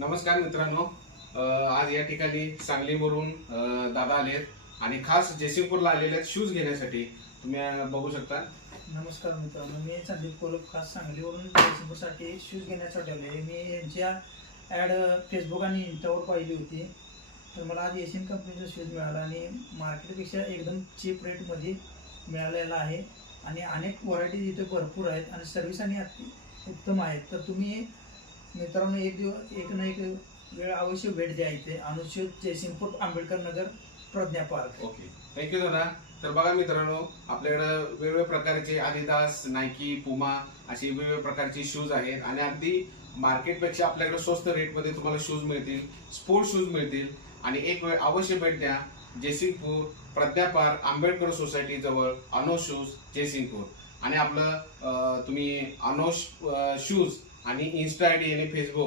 नमस्कार मित्रांनो, आज या ठिकाणी सांगलीवरून दादा आलेत आणि खास जयसिंगपूरला आलेले आहेत शूज घेण्यासाठी. तुम्ही बघू शकता. नमस्कार मित्रांनो, मी संदीप कोलप खास सांगलीवरून जयसिंगपूरसाठी शूज घेण्यासाठी आले. मी यांच्या ॲड फेसबुक आणि इंस्टावर पाहिली होती, तर मला आज एशियन कंपनीचा शूज मिळाला आणि मार्केटपेक्षा एकदम चीप रेटमध्ये मिळालेला आहे आणि अनेक व्हरायटीज इथे भरपूर आहेत आणि सर्व्हिस आणि अति उत्तम आहेत. तर तुम्ही मित्रांनो एक ना एक वेळ अवश्य भेट द्या इथे. अनुशूज Jaysingpur, Ambedkar Nagar, Pragya park. Okay, thank you दादा. तर बघा मित्रांनो, आपल्याकडे वेगवेगळ्या प्रकारचे आदिदास, नायकी, पुमा अशी वेगवेगळ्या प्रकारचे शूज आहेत आणि अगदी मार्केटपेक्षा आपल्याकडे स्वस्त रेटमध्ये तुम्हाला शूज मिळतील, स्पोर्ट शूज मिळतील. आणि एक वेळ अवश्य भेट द्या जयसिंगपूर, प्रज्ञा पार्क, आंबेडकर सोसायटी जवळ अनोश शूज जयसिंगपूर. आणि आपलं तुम्ही अनोश शूज आणि इन्स्टा आयडी आणि फेसबुक